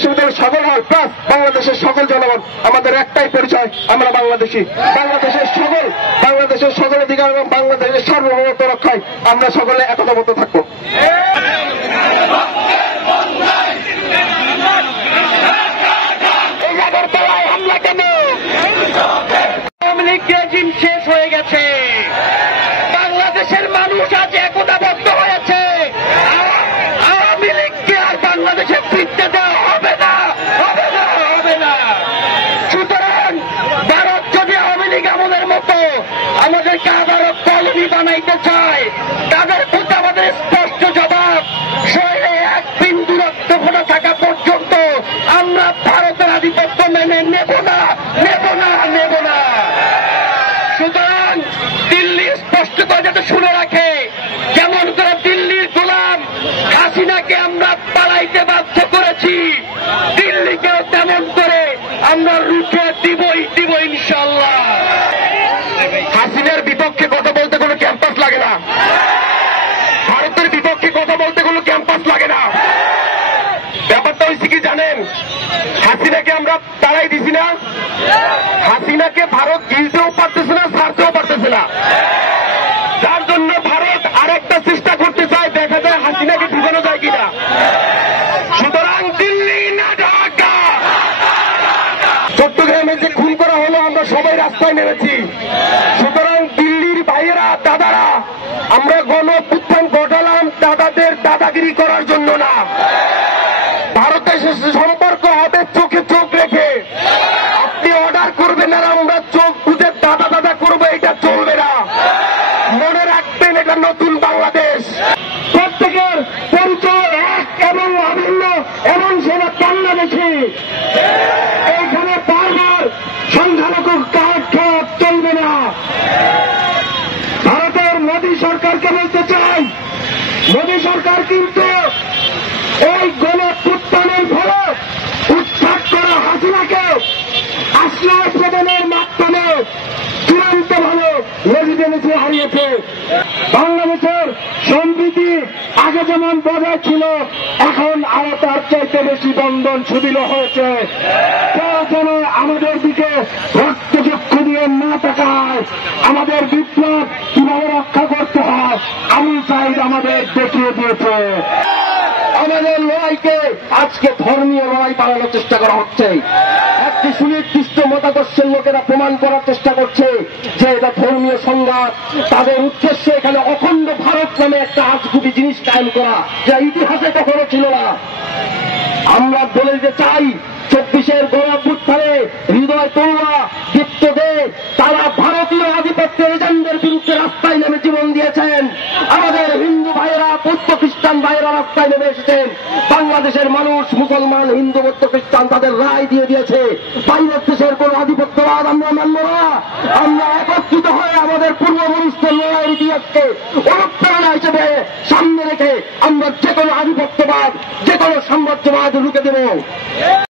বিশ্ববিদ্যালয়ের সকল হল প্লাস বাংলাদেশের সকল জনগণ আমাদের একটাই পরিচয়, আমরা বাংলাদেশি। বাংলাদেশের সকল অধিকার এবং বাংলাদেশের সার্বভৌমত্ব রক্ষায় আমরা সকলে একতাবদ্ধ থাকবো। হামলা কেন? আওয়ামী লীগ রেজিম শেষ হয়ে গেছে, বাংলাদেশের মানুষ আজ একতাবদ্ধ হয়েছে। আওয়ামী লীগকে আর বাংলাদেশে ফিরতে দেওয়া হবে না, হবে না, হবে না। সুতরাং ভারত যদি আওয়ামী লীগ আমলের মতো আমাদেরকে আবারও কলোনি বানাইতে চায়, তাদের প্রতি আমাদের স্পষ্ট জবাব, শরীরে এক বিন্দু রক্ত ফোটা থাকা পর্যন্ত আমরা ভারতের আধিপত্য মেনে নেব না, নেব না, নেব না। সুতরাং দিল্লি স্পষ্ট করে যাতে শুনে রাখে, যেমন করে দিল্লির গোলাম হাসিনাকে আমরা পালাইতে বাধ্য করেছি, দিল্লিকেও তেমন করে আমরা রুখে দিবই দিব ইনশাল্লাহ। হাসিনার বিপক্ষে কথা বলতে কোনো ক্যাম্পাস লাগে না, ভারতের বিপক্ষে কথা বলতে কোনো ক্যাম্পাস লাগে না। ব্যাপারটা হয়েছে কি জানেন, হাসিনাকে আমরা তাড়াই দিছি না, হাসিনাকে ভারত গিলতেও পারতেছে না, ছাড়তেও পারতেছে না। যার জন্য ভারত আরেকটা চেষ্টা করতে চায়, দেখা যায় হাসিনাকে ঢুকানো যায় কিনা। সুতরাং দিল্লি না ঢাকা। চট্টগ্রামে যে খুন করা হলো, আমরা সবাই রাস্তায় নেমেছি। সুতরাং দিল্লির ভাইয়েরা, দাদারা, আমরা গণ-অভ্যুত্থান ঘটালাম দাদাদের দাদাগিরি করার জন্য না। ভারতের সম্পর্ক হবে চোখে চোখ রেখে। আপনি অর্ডার করবেন আর আমরা চোখ বুঝে দাদা দাদা করবো, এটা চলবে না। মনে রাখবেন, এটা নতুন বাংলাদেশ। প্রত্যেকের পরিচয় এক এবং অভিন্ন, এবং সেটা বাংলাদেশে। এইখানে বারবার সংখ্যালঘু কার্ড খাওয়া চলবে না। ভারতের মোদী সরকারকে বলতে চাই, মোদী সরকার কিন্তু এই গণ-অভ্যুত্থানের ফলে উৎখাত করা হাসিনাকে আশ্রয় প্রদানের মাধ্যমে চূড়ান্তভাবে লেজিটিমেসি হারিয়েছে। বাংলাদেশের সম্প্রীতি আগে যেমন বজায় ছিল, এখন আরো তার চাইতে বেশি বন্ধন সুদৃঢ় হয়েছে। কেউ যেন আমাদের দিকে রক্তচক্ষু দিয়ে না তাকায়। আমাদের বিপ্লব কিভাবে রক্ষা করতে হয় আমি চাই আমাদের দেখিয়ে দিয়েছে। আমাদের লড়াইকে আজকে ধর্মীয় লড়াই বানানোর চেষ্টা করা হচ্ছে। একটি সুনির্দিষ্ট মতাদর্শের লোকেরা প্রমাণ করার চেষ্টা করছে যে এটা ধর্মীয় সংঘাত। তাদের উদ্দেশ্য এখানে অখণ্ড ভারত নামে একটা আজগুবি জিনিস কায়েম করা, যা ইতিহাসে কখনো ছিল না। আমরা বলে দিতে চাই, 24-এর গণ-অভ্যুত্থানে হৃদয় তরুণা, দীপ্তদের, তারা ভারতীয় আধিপত্যের এজেন্ডার বিরুদ্ধে রাস্তায় নেমে জীবন দিয়েছেন। আমাদের হিন্দু ভাইয়েরা, বৌদ্ধ খ্রিস্টান ভাইয়েরা রাস্তায় নেমে এসেছেন। বাংলাদেশের মানুষ, মুসলমান, হিন্দু, বৌদ্ধ খ্রিস্টান তাদের রায় দিয়ে দিয়েছে, বাইরের দেশের কোন আধিপত্যবাদ আমরা মানব না। আমরা একত্রিত হয়ে আমাদের পূর্বপুরুষদের লড়াইয়ের ইতিহাসকে